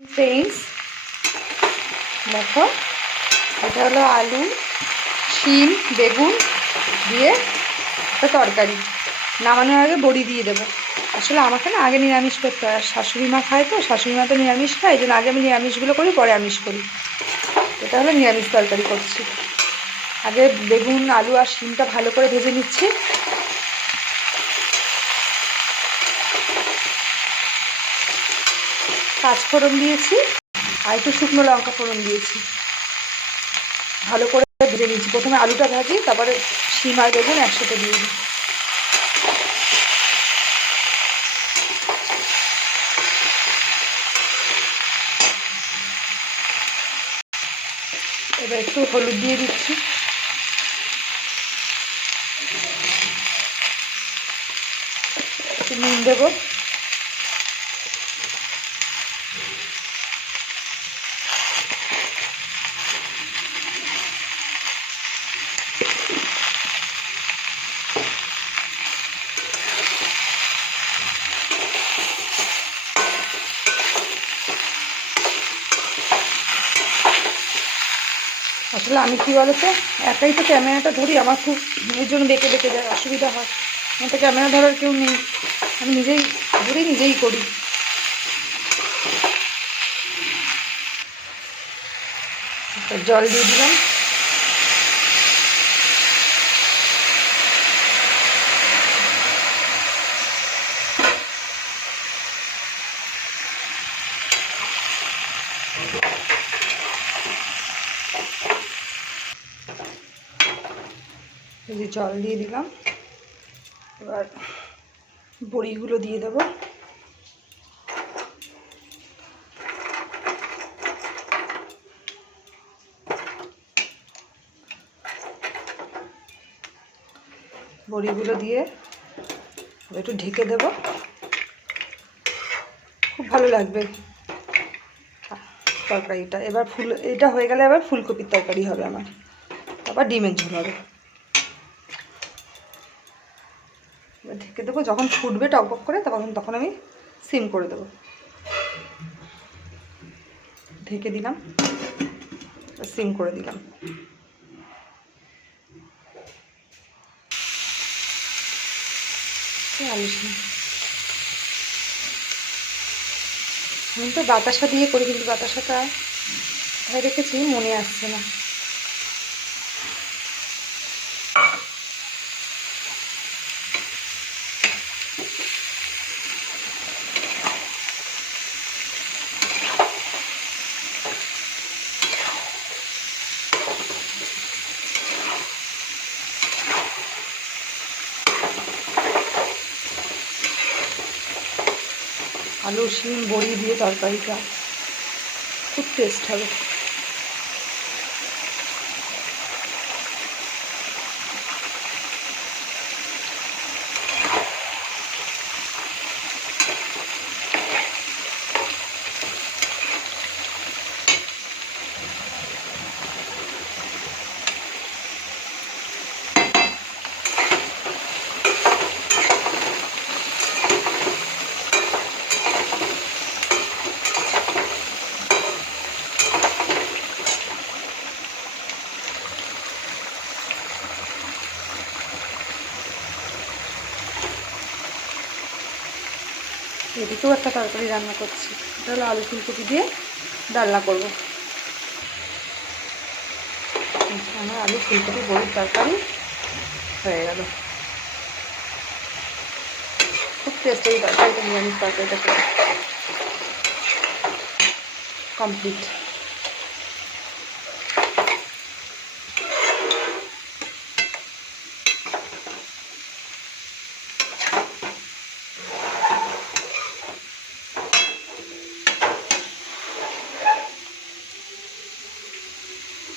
Friends দেখো, এটা হলো আলু, শিম, বেগুন দিয়ে একটা তরকারি। নামানোর আগে বড়ি দিয়ে দেবো। আসলে আমাকে না আগে নিরামিষ করতে হয়, আর শাশুড়ি মা খায় তো, শাশুড়ি মা তো নিরামিষ খায়, এই জন্য আগে আমি নিরামিষগুলো করি, পরে আমিষ করি। এটা হলো নিরামিষ তরকারি করছি। আগে বেগুন, আলু আর শিমটা ভালো করে ভেজে নিচ্ছি। পাঁচফোড়ন দিয়েছি আর একটু শুকনো লঙ্কা ফোড়ন দিয়েছি। ভালো করে ভেজে নিচ্ছি। প্রথমে আলুটা ভাজি, তারপরে শিম আর বেগুন একসাথে দিয়ে দিই। এবার একটু হলুদ দিয়ে দিচ্ছি, একটু নুন দেবো, আসলে আমি কী বলতো, একাই তো ক্যামেরাটা ধরি, আমার খুব এর জন্য বেঁকে বেঁকে যায়, অসুবিধা হয়। আমার তো ক্যামেরা ধরার কেউ নেই, আমি নিজেই ধরি, নিজেই করি। জল দিয়ে দিলাম, জল দিয়ে দিলাম। এবার বড়িগুলো দিয়ে দেবো। বড়িগুলো দিয়ে একটু ঢেকে দেবো, খুব ভালো লাগবে তরকারিটা। এবার এটা হয়ে গেলে আবার ফুলকপির তরকারি হবে আমার, আবার ডিমের ঝোল হবে। এবার ঢেকে দেবো, যখন ফুটবে টকবক করে তখন আমি সিম করে দেবো। ঢেকে দিলাম, সিম করে দিলাম। আলু সিম আমি তো বাতাসা দিয়ে করি, কিন্তু বাতাসাটা কোথায় রেখেছি মনে আসছে না। আলু শিম বড়ি দিয়ে তরকারিটা খুব টেস্ট হবে। এদিকেও একটা তরকারি রান্না করছি, এটা হলো আলু ফুলকপি দিয়ে ডালনা করবো। আমার আলু ফুলকপি বড়ির তরকারি হয়ে গেল। খুব টেস্ট এই তরকারিটা, নিরামিষ তরকারিটা কমপ্লিট।